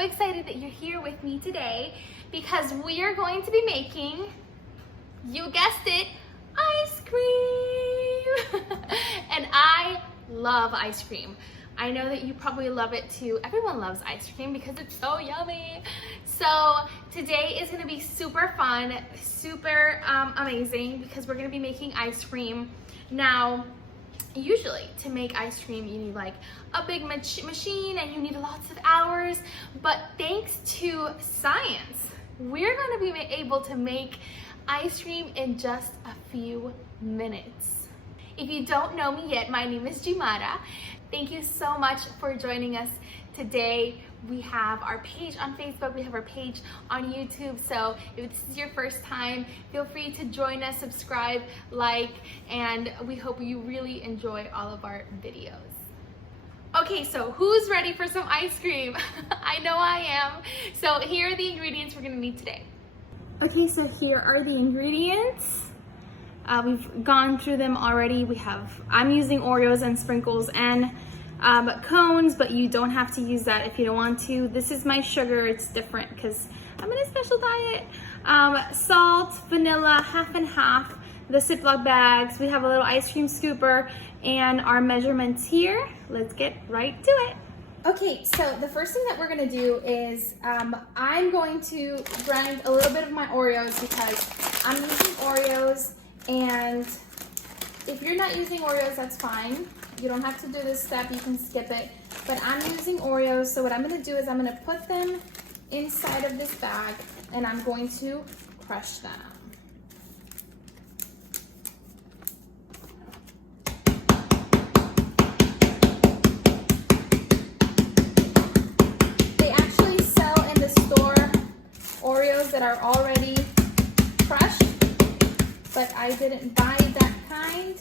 excited that you're here with me today because we are going to be making, you guessed it, ice cream. And I love ice cream. I know that you probably love it too. Everyone loves ice cream because it's so yummy. So today is gonna be super fun, super amazing because we're gonna be making ice cream. Now, usually to make ice cream you need like a big machine and you need lots of hours, but thanks to science we're going to be able to make ice cream in just a few minutes. If you don't know me yet, my name is Jimara. Thank you so much for joining us today. We have our page on Facebook, we have our page on YouTube, so if this is your first time, feel free to join us, subscribe, like, and we hope you really enjoy all of our videos. Okay, so who's ready for some ice cream? I know I am. So here are the ingredients we're gonna need today. Okay, so here are the ingredients. We've gone through them already. I'm using Oreos and sprinkles and cones, but you don't have to use that if you don't want to. This is my sugar. It's different because I'm in a special diet. Salt, vanilla, half and half. The Ziplock bags. We have a little ice cream scooper and our measurements here. Let's get right to it. Okay, so the first thing that we're gonna do is I'm going to grind a little bit of my Oreos because I'm using Oreos, and if you're not using Oreos, that's fine. You don't have to do this step, you can skip it. But I'm using Oreos, so what I'm gonna do is I'm gonna put them inside of this bag and I'm going to crush them. They actually sell in the store Oreos that are already crushed, but I didn't buy that kind.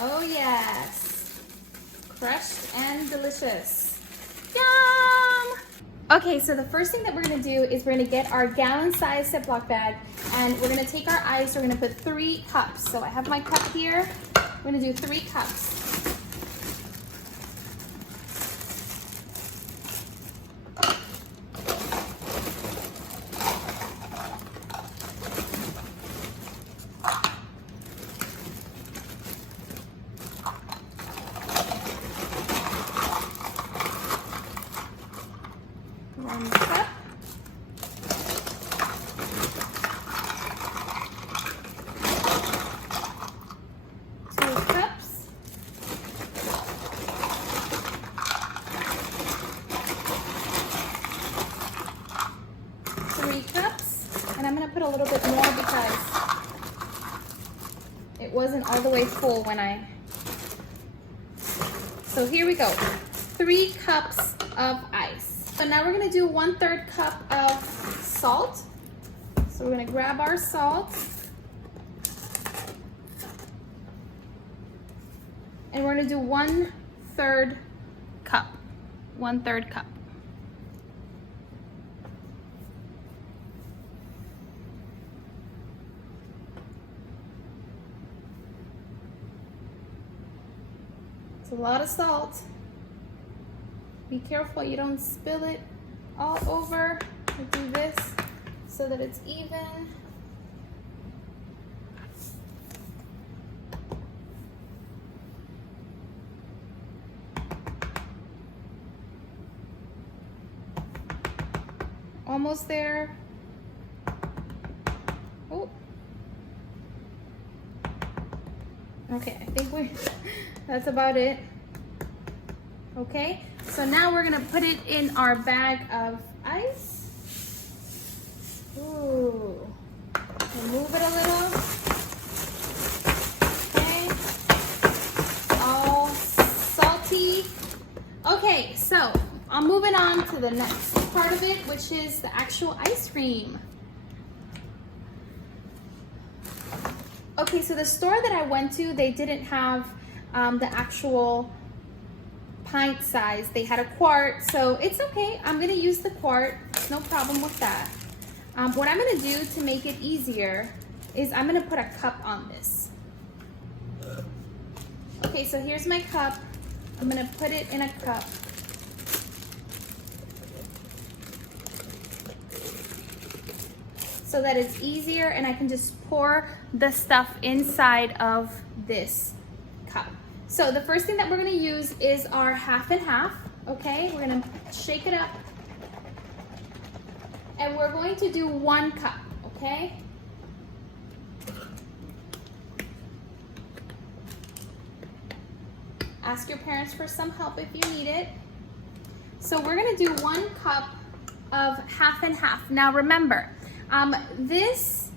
Oh yes, crushed and delicious. Yum! Okay, so the first thing that we're gonna do is we're gonna get our gallon-sized Ziploc bag and we're gonna take our ice, we're gonna put 3 cups. So I have my cup here, we're gonna do 3 cups. Put a little bit more because it wasn't all the way full when so here we go, 3 cups of ice. So now we're gonna do 1/3 cup of salt. So we're gonna grab our salt and we're gonna do 1/3 cup, 1/3 cup. It's a lot of salt. Be careful you don't spill it all over. I'll do this so that it's even. Almost there. Oh. Okay, I think that's about it. Okay, so now we're gonna put it in our bag of ice. Ooh, remove it a little. Okay, all salty. Okay, so I'm moving on to the next part of it, which is the actual ice cream. Okay, so the store that I went to, they didn't have the actual pint size. They had a quart, so it's okay. I'm gonna use the quart, no problem with that. What I'm gonna do to make it easier is I'm gonna put a cup on this. Okay, so here's my cup. I'm gonna put it in a cup. So that it's easier and I can just pour the stuff inside of this cup. So the first thing that we're gonna use is our half and half, okay? We're gonna shake it up. And we're going to do 1 cup, okay? Ask your parents for some help if you need it. So we're gonna do 1 cup of half and half. Now remember, this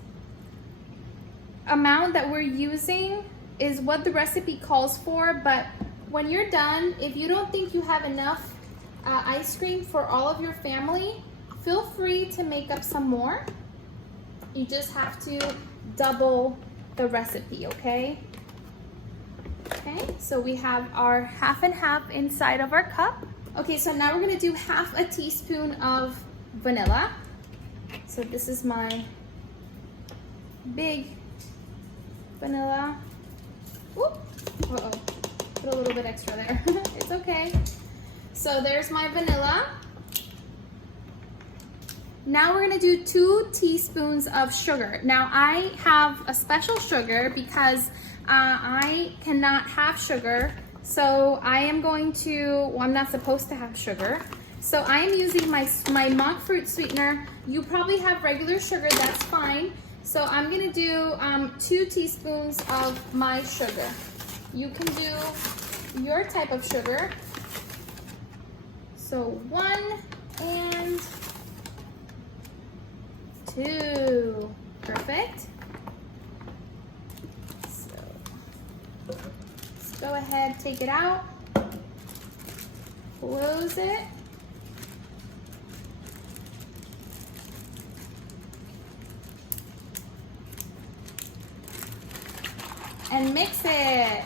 amount that we're using is what the recipe calls for, but when you're done, if you don't think you have enough ice cream for all of your family, feel free to make up some more. You just have to double the recipe, okay? Okay, so we have our half and half inside of our cup. Okay, so now we're gonna do half a teaspoon of vanilla. So this is my big vanilla. Whoop, uh-oh, put a little bit extra there. It's okay. So there's my vanilla. Now we're gonna do 2 teaspoons of sugar. Now I have a special sugar because I cannot have sugar. So I am going to, well, I'm not supposed to have sugar. So I am using my monk fruit sweetener. You probably have regular sugar, that's fine. So I'm gonna do 2 teaspoons of my sugar. You can do your type of sugar. So 1 and 2, perfect. So let's go ahead, take it out, close it. And mix it.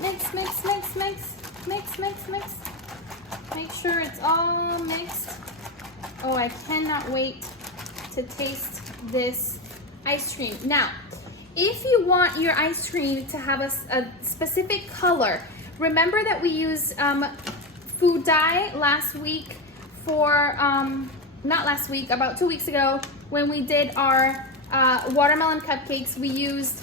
Mix, mix, mix, mix, mix, mix, mix. Make sure it's all mixed. Oh, I cannot wait to taste this ice cream. Now, if you want your ice cream to have a specific color, remember that we used food dye last week for, not last week, about 2 weeks ago, when we did our watermelon cupcakes, we used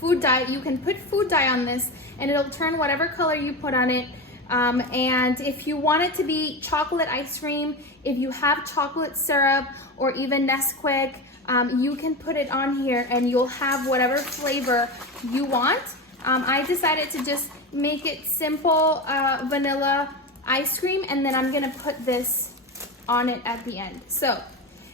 food dye. You can put food dye on this and it'll turn whatever color you put on it. And if you want it to be chocolate ice cream, if you have chocolate syrup or even Nesquik, you can put it on here and you'll have whatever flavor you want. I decided to just make it simple vanilla ice cream, and then I'm gonna put this on it at the end. So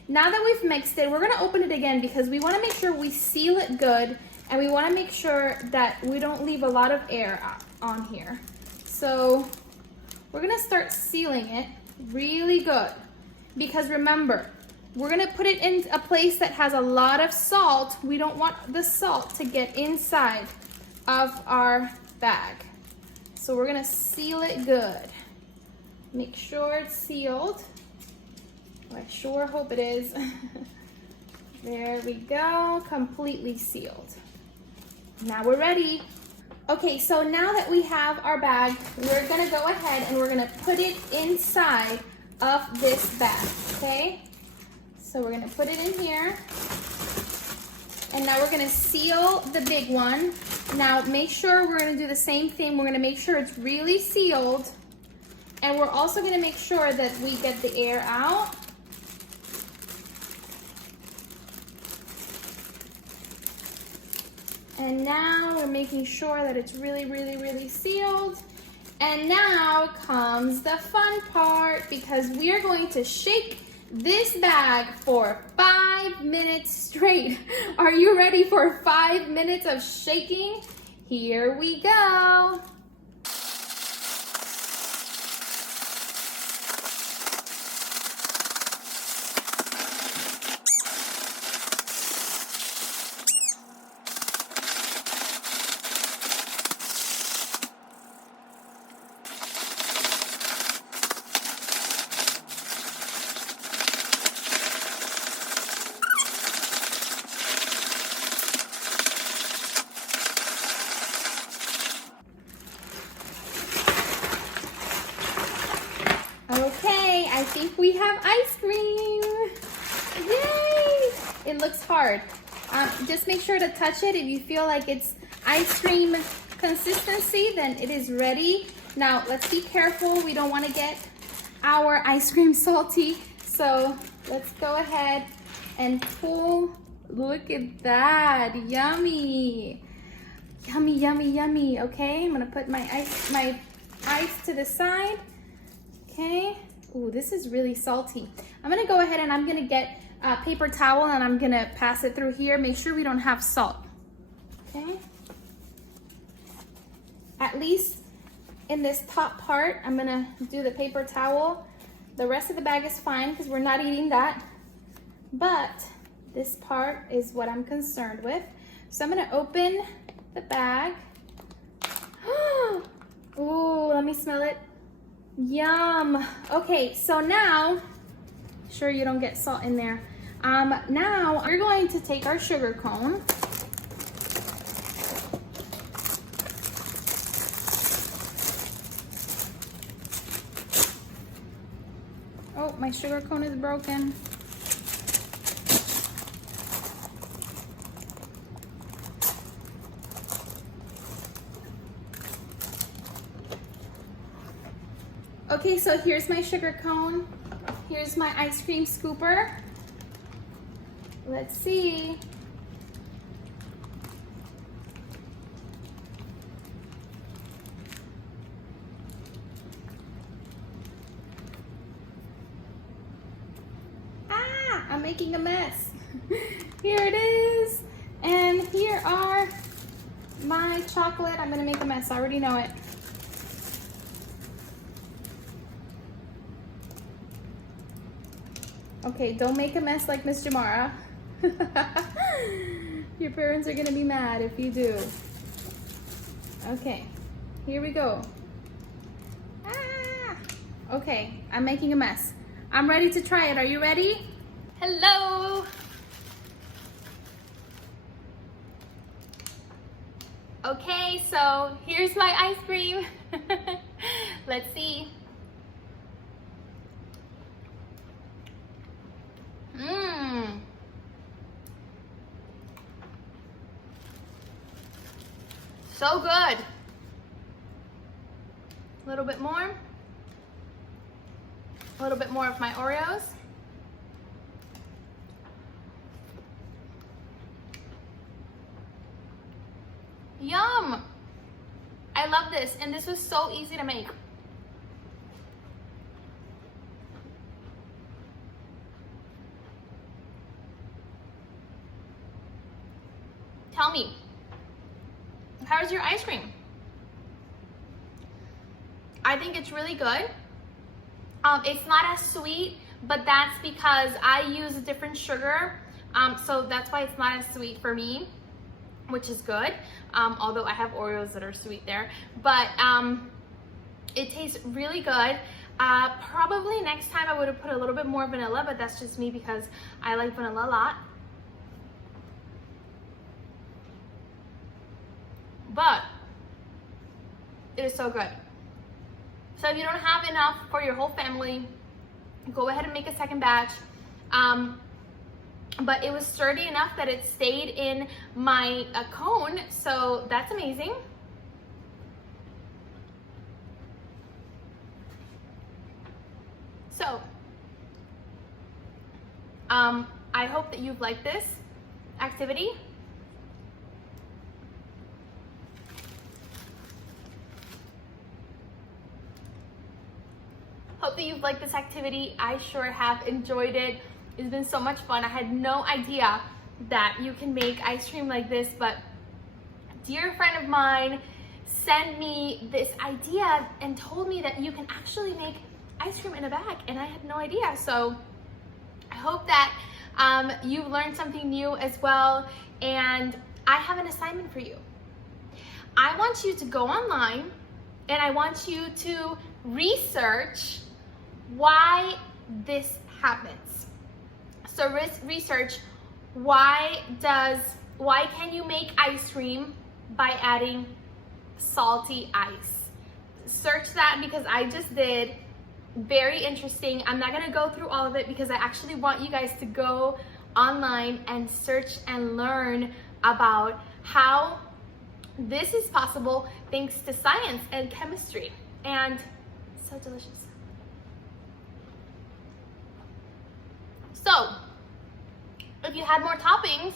now that we've mixed it, we're gonna open it again because we wanna make sure we seal it good, and we wanna make sure that we don't leave a lot of air on here. So we're gonna start sealing it really good, because remember, we're gonna put it in a place that has a lot of salt. We don't want the salt to get inside of our bag. So we're gonna seal it good. Make sure it's sealed. I sure hope it is. There we go, completely sealed. Now we're ready. Okay, so now that we have our bag, we're gonna go ahead and we're gonna put it inside of this bag, okay? So we're gonna put it in here. And now we're gonna seal the big one. Now make sure we're gonna do the same thing. We're gonna make sure it's really sealed. And we're also gonna make sure that we get the air out. And now we're making sure that it's really, really, really sealed. And now comes the fun part, because we are going to shake this bag for 5 minutes straight. Are you ready for 5 minutes of shaking? Here we go. I think we have ice cream. Yay! It looks hard. Just make sure to touch it. If you feel like it's ice cream consistency, then it is ready. Now, let's be careful. We don't want to get our ice cream salty. So let's go ahead and pull. Look at that. Yummy. Yummy, yummy, yummy. Okay, I'm gonna put my ice to the side. Okay. Ooh, this is really salty. I'm gonna go ahead and I'm gonna get a paper towel and I'm gonna pass it through here. Make sure we don't have salt. Okay. At least in this top part, I'm gonna do the paper towel. The rest of the bag is fine because we're not eating that. But this part is what I'm concerned with. So I'm gonna open the bag. Ooh, let me smell it. Yum. Okay, so now, sure you don't get salt in there. Now we're going to take our sugar cone. Oh, my sugar cone is broken. Okay, so here's my sugar cone. Here's my ice cream scooper. Let's see. Ah, I'm making a mess. Here it is. And here are my chocolate. I'm gonna make a mess, I already know it. Okay, don't make a mess like Miss Jimara. Your parents are gonna be mad if you do. Okay, here we go. Ah! Okay, I'm making a mess. I'm ready to try it. Are you ready? Hello! Okay, so here's my ice cream. Let's see. Mmm. So good. A little bit more. A little bit more of my Oreos. Yum! I love this, and this was so easy to make. Tell me, how's your ice cream? I think it's really good. It's not as sweet, but that's because I use a different sugar. So that's why it's not as sweet for me, which is good. Although I have Oreos that are sweet there, but it tastes really good. Probably next time I would have put a little bit more vanilla, but that's just me because I like vanilla a lot. But it is so good. So if you don't have enough for your whole family, go ahead and make a second batch. But it was sturdy enough that it stayed in my cone, so that's amazing. So, I hope that you've liked this activity. Hope that you've liked this activity. I sure have enjoyed it. It's been so much fun. I had no idea that you can make ice cream like this, but a dear friend of mine sent me this idea and told me that you can actually make ice cream in a bag, and I had no idea. So I hope that you've learned something new as well, and I have an assignment for you. I want you to go online and I want you to research why this happens. So research why can you make ice cream by adding salty ice? Search that because I just did, very interesting. I'm not gonna go through all of it because I actually want you guys to go online and search and learn about how this is possible thanks to science and chemistry. And so delicious. So, if you had more toppings,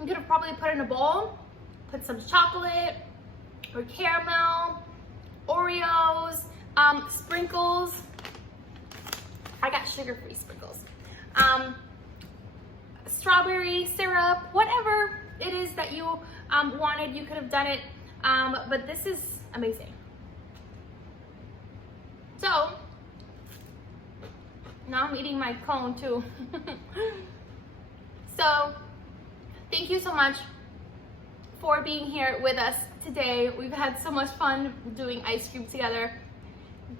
you could have probably put in a bowl, put some chocolate or caramel, Oreos, sprinkles. I got sugar-free sprinkles. Strawberry syrup, whatever it is that you wanted, you could have done it. But this is amazing. So, now I'm eating my cone too. So, thank you so much for being here with us today. We've had so much fun doing ice cream together.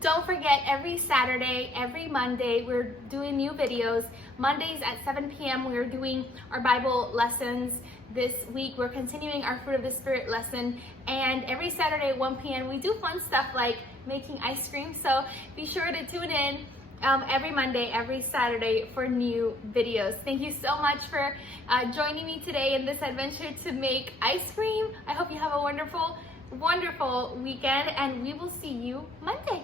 Don't forget, every Saturday, every Monday, we're doing new videos. Mondays at 7 p.m. we're doing our Bible lessons. This week we're continuing our Fruit of the Spirit lesson. And every Saturday at 1 p.m. we do fun stuff like making ice cream. So be sure to tune in every Monday, every Saturday for new videos. Thank you so much for joining me today in this adventure to make ice cream. I hope you have a wonderful, wonderful weekend, and we will see you Monday.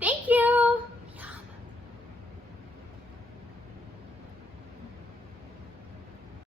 Thank you.